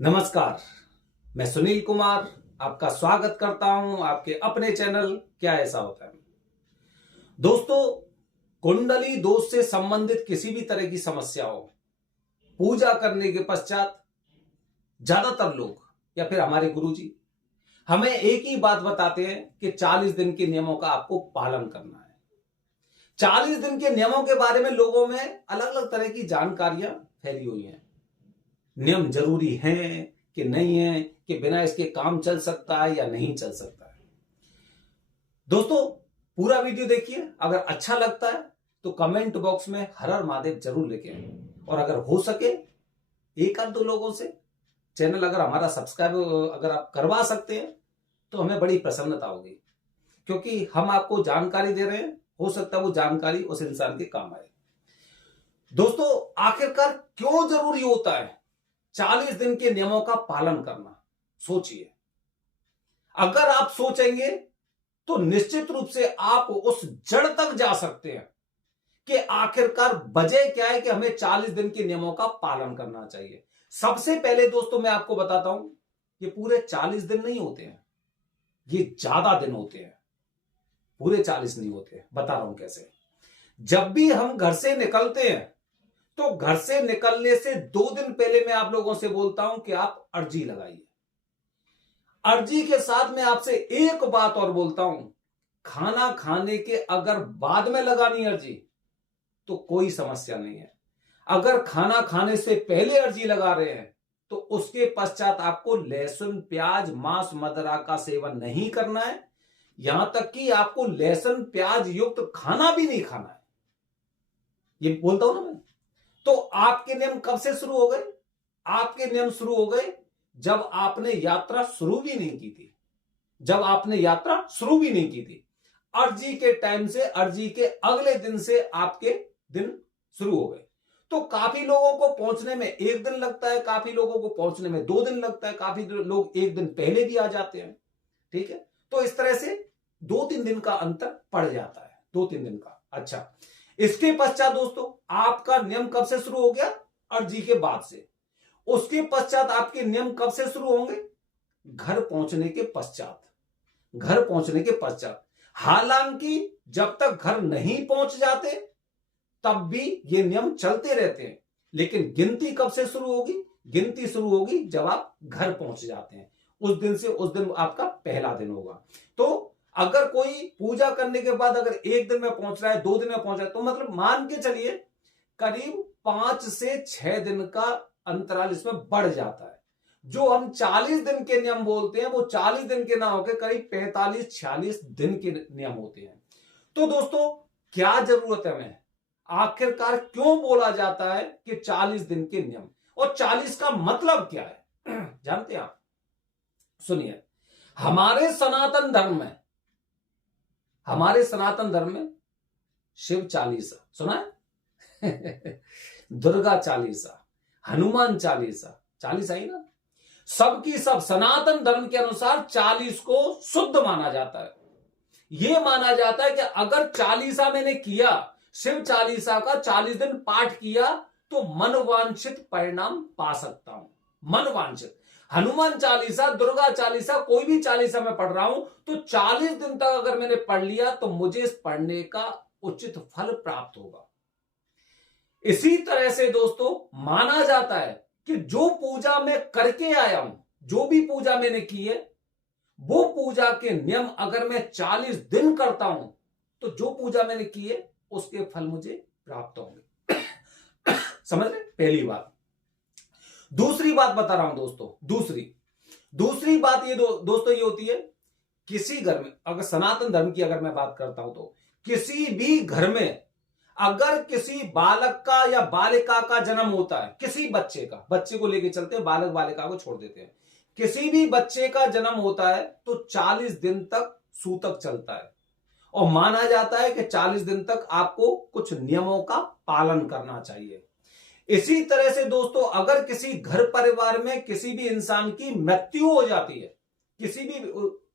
नमस्कार। मैं सुनील कुमार आपका स्वागत करता हूं आपके अपने चैनल क्या ऐसा होता है। दोस्तों, कुंडली दोष से संबंधित किसी भी तरह की समस्या हो, पूजा करने के पश्चात ज्यादातर लोग या फिर हमारे गुरुजी हमें एक ही बात बताते हैं कि 40 दिन के नियमों का आपको पालन करना है। 40 दिन के नियमों के बारे में लोगों में अलग अलग तरह की जानकारियां फैली हुई हैं। नियम जरूरी हैं कि नहीं है, कि बिना इसके काम चल सकता है या नहीं चल सकता है। दोस्तों, पूरा वीडियो देखिए। अगर अच्छा लगता है तो कमेंट बॉक्स में हर हर महादेव जरूर लिखें, और अगर हो सके एक आध दो लोगों से चैनल अगर हमारा सब्सक्राइब अगर आप करवा सकते हैं तो हमें बड़ी प्रसन्नता होगी, क्योंकि हम आपको जानकारी दे रहे हैं, हो सकता है वो जानकारी उस इंसान के काम आए। दोस्तों, आखिरकार क्यों जरूरी होता है 40 दिन के नियमों का पालन करना? सोचिए। अगर आप सोचेंगे तो निश्चित रूप से आप उस जड़ तक जा सकते हैं कि आखिरकार वजह क्या है कि हमें 40 दिन के नियमों का पालन करना चाहिए। सबसे पहले दोस्तों मैं आपको बताता हूं, ये पूरे 40 दिन नहीं होते हैं, ये ज्यादा दिन होते हैं। पूरे 40 नहीं होते। बता रहा हूं कैसे। जब भी हम घर से निकलते हैं तो घर से निकलने से 2 दिन पहले मैं आप लोगों से बोलता हूं कि आप अर्जी लगाइए। अर्जी के साथ मैं आपसे एक बात और बोलता हूं, खाना खाने के अगर बाद में लगानी अर्जी तो कोई समस्या नहीं है। अगर खाना खाने से पहले अर्जी लगा रहे हैं तो उसके पश्चात आपको लहसुन, प्याज, मांस, मदिरा का सेवन नहीं करना है। यहां तक कि आपको लहसुन प्याज युक्त खाना भी नहीं खाना है। ये बोलता हूं ना मैं। तो आपके नियम कब से शुरू हो गए? आपके नियम शुरू हो गए जब आपने यात्रा शुरू भी नहीं की थी। जब आपने यात्रा शुरू भी नहीं की थी, अर्जी के टाइम से, अर्जी के अगले दिन से आपके दिन शुरू हो गए। तो काफी लोगों को पहुंचने में 1 दिन लगता है, काफी लोगों को पहुंचने में 2 दिन लगता है, काफी लोग 1 दिन पहले भी आ जाते हैं। ठीक है, तो इस तरह से 2-3 दिन का अंतर पड़ जाता है, 2-3 दिन का। अच्छा, इसके पश्चात दोस्तों आपका नियम कब से शुरू हो गया? अर्जी के बाद से। उसके पश्चात आपके नियम कब से शुरू होंगे? घर पहुंचने के पश्चात। घर पहुंचने के पश्चात। हालांकि जब तक घर नहीं पहुंच जाते तब भी ये नियम चलते रहते हैं, लेकिन गिनती कब से शुरू होगी? गिनती शुरू होगी जब आप घर पहुंच जाते हैं। उस दिन से, उस दिन आपका पहला दिन होगा। तो अगर कोई पूजा करने के बाद अगर 1 दिन में पहुंच रहा है, 2 दिन में पहुंच रहा है, तो मतलब मान के चलिए करीब 5 से 6 दिन का अंतराल इसमें बढ़ जाता है। जो हम 40 दिन के नियम बोलते हैं वो 40 दिन के ना होकर करीब 45-46 दिन के नियम होते हैं। तो दोस्तों, क्या जरूरत है हमें? आखिरकार क्यों बोला जाता है कि 40 दिन के नियम, और 40 का मतलब क्या है? जानते हैं आप? सुनिए, हमारे सनातन धर्म में, हमारे सनातन धर्म में शिव चालीसा सुना है? दुर्गा चालीसा, हनुमान चालीसा, चालीसा ही ना, सबकी सब सनातन धर्म के अनुसार 40 को शुद्ध माना जाता है। यह माना जाता है कि अगर चालीसा मैंने किया, शिव चालीसा का 40 दिन पाठ किया, तो मनवांछित परिणाम पा सकता हूं। मनवांछित। हनुमान चालीसा, दुर्गा चालीसा, कोई भी चालीसा मैं पढ़ रहा हूं तो 40 दिन तक अगर मैंने पढ़ लिया तो मुझे इस पढ़ने का उचित फल प्राप्त होगा। इसी तरह से दोस्तों माना जाता है कि जो पूजा मैं करके आया हूं, जो भी पूजा मैंने की है, वो पूजा के नियम अगर मैं 40 दिन करता हूं तो जो पूजा मैंने की है उसके फल मुझे प्राप्त होंगे। समझ रहे? पहली बात। दूसरी बात बता रहा हूं दोस्तों। दूसरी बात ये दोस्तों ये होती है, किसी घर में, अगर सनातन धर्म की अगर मैं बात करता हूं तो किसी भी घर में अगर किसी बालक का या बालिका का जन्म होता है, किसी बच्चे का, बच्चे को लेके चलते हैं, बालक बालिका को छोड़ देते हैं, किसी भी बच्चे का जन्म होता है तो 40 दिन तक सूतक चलता है, और माना जाता है कि 40 दिन तक आपको कुछ नियमों का पालन करना चाहिए। इसी तरह से दोस्तों अगर किसी घर परिवार में किसी भी इंसान की मृत्यु हो जाती है, किसी भी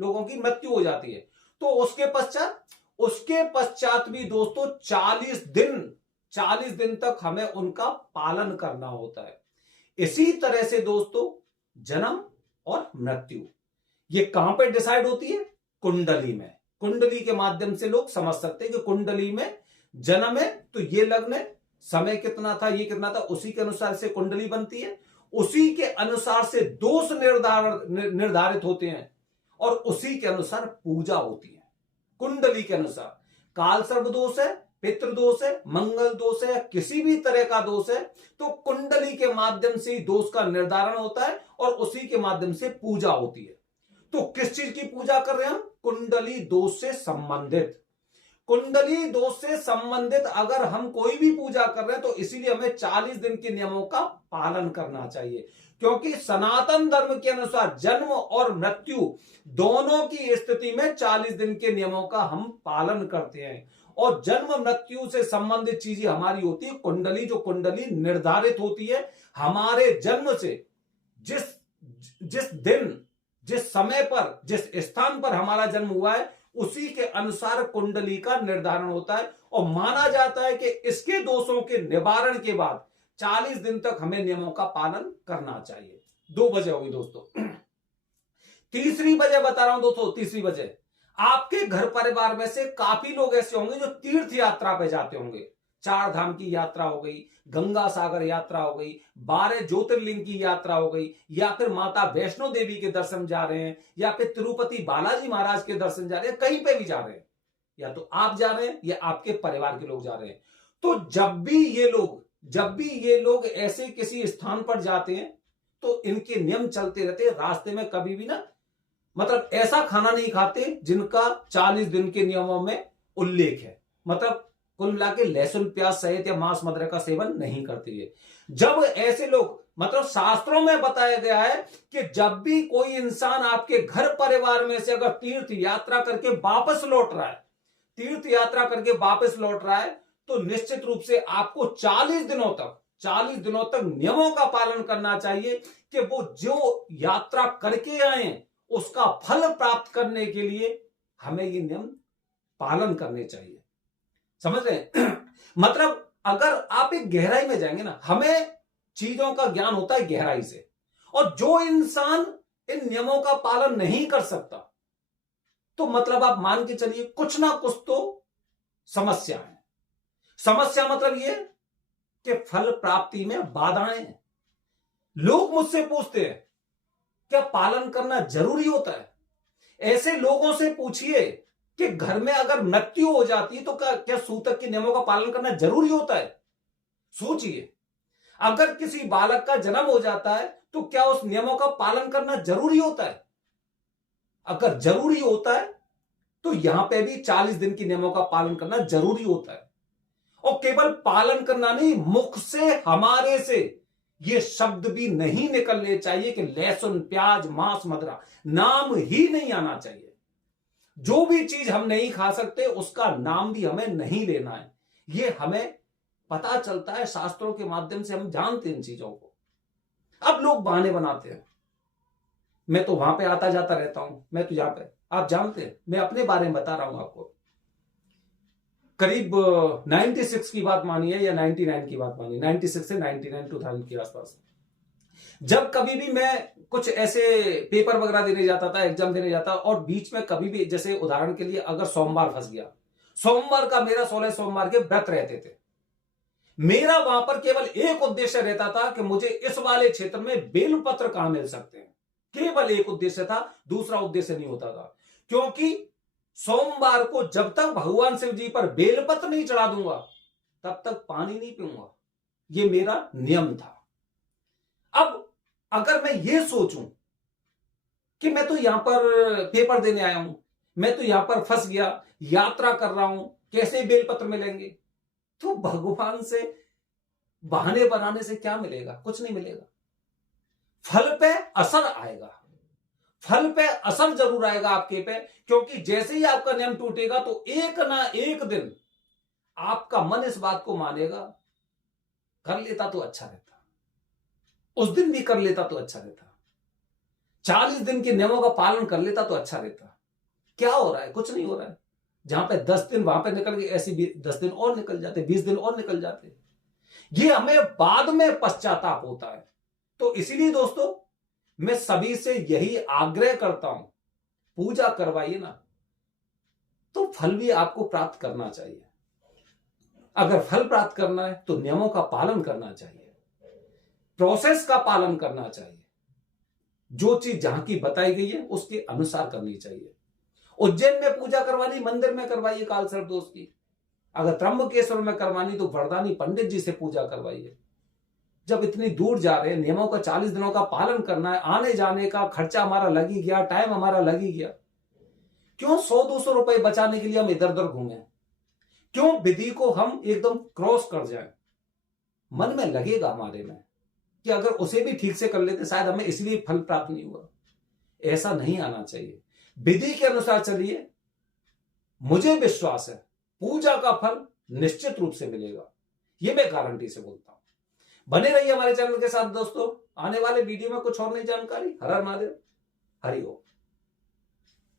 लोगों की मृत्यु हो जाती है, तो उसके पश्चात भी दोस्तों 40 दिन तक हमें उनका पालन करना होता है। इसी तरह से दोस्तों जन्म और मृत्यु ये कहां पे डिसाइड होती है? कुंडली में। कुंडली के माध्यम से लोग समझ सकते हैं कि कुंडली में जन्म है तो ये लग्न है, समय कितना था, ये कितना था, उसी के अनुसार से कुंडली बनती है, उसी के अनुसार से दोष निर्धारित होते हैं और उसी के अनुसार पूजा होती है। कुंडली के अनुसार काल सर्प दोष है, पितृ दोष है, मंगल दोष है, किसी भी तरह का दोष है तो कुंडली के माध्यम से ही दोष का निर्धारण होता है और उसी के माध्यम से पूजा होती है। तो किस चीज की पूजा कर रहे हैं हम? कुंडली दोष से संबंधित। कुंडली दोष से संबंधित अगर हम कोई भी पूजा कर रहे हैं तो इसीलिए हमें 40 दिन के नियमों का पालन करना चाहिए, क्योंकि सनातन धर्म के अनुसार जन्म और मृत्यु दोनों की स्थिति में 40 दिन के नियमों का हम पालन करते हैं। और जन्म मृत्यु से संबंधित चीजें हमारी होती है कुंडली, जो कुंडली निर्धारित होती है हमारे जन्म से। जिस दिन, जिस समय पर, जिस स्थान पर हमारा जन्म हुआ है उसी के अनुसार कुंडली का निर्धारण होता है और माना जाता है कि इसके दोषों के निवारण के बाद 40 दिन तक हमें नियमों का पालन करना चाहिए। 2 वजह होगी दोस्तों। तीसरी वजह बता रहा हूं दोस्तों, तीसरी वजह, आपके घर परिवार में से काफी लोग ऐसे होंगे जो तीर्थ यात्रा पे जाते होंगे। 4 धाम की यात्रा हो गई, गंगा सागर यात्रा हो गई, 12 ज्योतिर्लिंग की यात्रा हो गई, या फिर माता वैष्णो देवी के दर्शन जा रहे हैं, या फिर तिरुपति बालाजी महाराज के दर्शन जा रहे हैं, कहीं पे भी जा रहे हैं, या तो आप जा रहे हैं या आपके परिवार के लोग जा रहे हैं। तो जब भी ये लोग ऐसे किसी स्थान पर जाते हैं तो इनके नियम चलते रहते हैं। रास्ते में कभी भी ना, मतलब ऐसा खाना नहीं खाते जिनका 40 दिन के नियमों में उल्लेख है। मतलब कुल मिला के लहसुन प्याज सहित या मांस मदिरा का सेवन नहीं करती है। जब ऐसे लोग, मतलब शास्त्रों में बताया गया है कि जब भी कोई इंसान आपके घर परिवार में से अगर तीर्थ यात्रा करके वापस लौट रहा है, तीर्थ यात्रा करके वापस लौट रहा है, तो निश्चित रूप से आपको 40 दिनों तक नियमों का पालन करना चाहिए कि वो जो यात्रा करके आए उसका फल प्राप्त करने के लिए हमें ये नियम पालन करने चाहिए। समझ रहे हैं? मतलब अगर आप एक गहराई में जाएंगे ना, हमें चीजों का ज्ञान होता है गहराई से, और जो इंसान इन नियमों का पालन नहीं कर सकता तो मतलब आप मान के चलिए कुछ ना कुछ तो समस्या है। समस्या मतलब ये कि फल प्राप्ति में बाधाएं हैं। लोग मुझसे पूछते हैं क्या पालन करना जरूरी होता है? ऐसे लोगों से पूछिए कि घर में अगर मृत्यु हो जाती है तो क्या सूतक के नियमों का पालन करना जरूरी होता है? सोचिए, अगर किसी बालक का जन्म हो जाता है तो क्या उस नियमों का पालन करना जरूरी होता है? अगर जरूरी होता है तो यहां पे भी 40 दिन के नियमों का पालन करना जरूरी होता है। और केवल पालन करना नहीं, मुख से हमारे से ये शब्द भी नहीं निकलने चाहिए कि लहसुन प्याज मांस मदिरा, नाम ही नहीं आना चाहिए। जो भी चीज हम नहीं खा सकते उसका नाम भी हमें नहीं लेना है। ये हमें पता चलता है शास्त्रों के माध्यम से, हम जानते हैं इन चीजों को। अब लोग बहाने बनाते हैं, मैं तो वहां पे आता जाता रहता हूं, मैं तो यहां पे, आप जानते हैं, मैं अपने बारे में बता रहा हूं आपको। करीब 96 की बात मानिए या 99 की बात मानिए, 96 से 99 2000 के आसपास, जब कभी भी मैं कुछ ऐसे पेपर वगैरह देने जाता था, एग्जाम देने जाता, और बीच में कभी भी, जैसे उदाहरण के लिए अगर सोमवार फंस गया, सोमवार का मेरा 16 सोमवार के व्रत रहते थे, मेरा वहां पर केवल एक उद्देश्य रहता था कि मुझे इस वाले क्षेत्र में बेलपत्र कहां मिल सकते हैं। केवल एक उद्देश्य था, दूसरा उद्देश्य नहीं होता था, क्योंकि सोमवार को जब तक भगवान शिव जी पर बेलपत्र नहीं चढ़ा दूंगा तब तक पानी नहीं पीऊंगा। यह मेरा नियम था। अब अगर मैं ये सोचूं कि मैं तो यहां पर पेपर देने आया हूं, मैं तो यहां पर फंस गया, यात्रा कर रहा हूं, कैसे बेलपत्र मिलेंगे, तो भगवान से बहाने बनाने से क्या मिलेगा? कुछ नहीं मिलेगा। फल पे असर आएगा, फल पे असर जरूर आएगा आपके पे, क्योंकि जैसे ही आपका नियम टूटेगा तो एक ना एक दिन आपका मन इस बात को मानेगा, कर लेता तो अच्छा रहता, उस दिन भी कर लेता तो अच्छा रहता, 40 दिन के नियमों का पालन कर लेता तो अच्छा रहता। क्या हो रहा है? कुछ नहीं हो रहा है। जहां पे 10 दिन वहां पे निकल गए, ऐसे 10 दिन और निकल जाते, 20 दिन और निकल जाते। ये हमें बाद में पश्चाताप होता है। तो इसीलिए दोस्तों, मैं सभी से यही आग्रह करता हूं, पूजा करवाइए ना, तो फल भी आपको प्राप्त करना चाहिए। अगर फल प्राप्त करना है तो नियमों का पालन करना चाहिए, प्रोसेस का पालन करना चाहिए, जो चीज जहां की बताई गई है उसके अनुसार करनी चाहिए। उज्जैन में पूजा करवानी, मंदिर में करवाइए कालसर्प दोष की। अगर त्र्यंबकेश्वर में करवानी तो वरदानी पंडित जी से पूजा करवाइए। जब इतनी दूर जा रहे हैं, नियमों का 40 दिनों का पालन करना है, आने जाने का खर्चा हमारा लग ही गया, टाइम हमारा लग ही गया, क्यों 100-200 रुपए बचाने के लिए हम इधर उधर घूमें? क्यों विधि को हम एकदम क्रॉस कर जाएं? मन में लगेगा हमारे में कि अगर उसे भी ठीक से कर लेते शायद हमें इसलिए फल प्राप्त नहीं हुआ। ऐसा नहीं आना चाहिए, विधि के अनुसार चलिए। मुझे विश्वास है पूजा का फल निश्चित रूप से मिलेगा, यह मैं गारंटी से बोलता हूं। बने रहिए हमारे चैनल के साथ दोस्तों, आने वाले वीडियो में कुछ और नई जानकारी। हर हर महादेव, हरि ओम।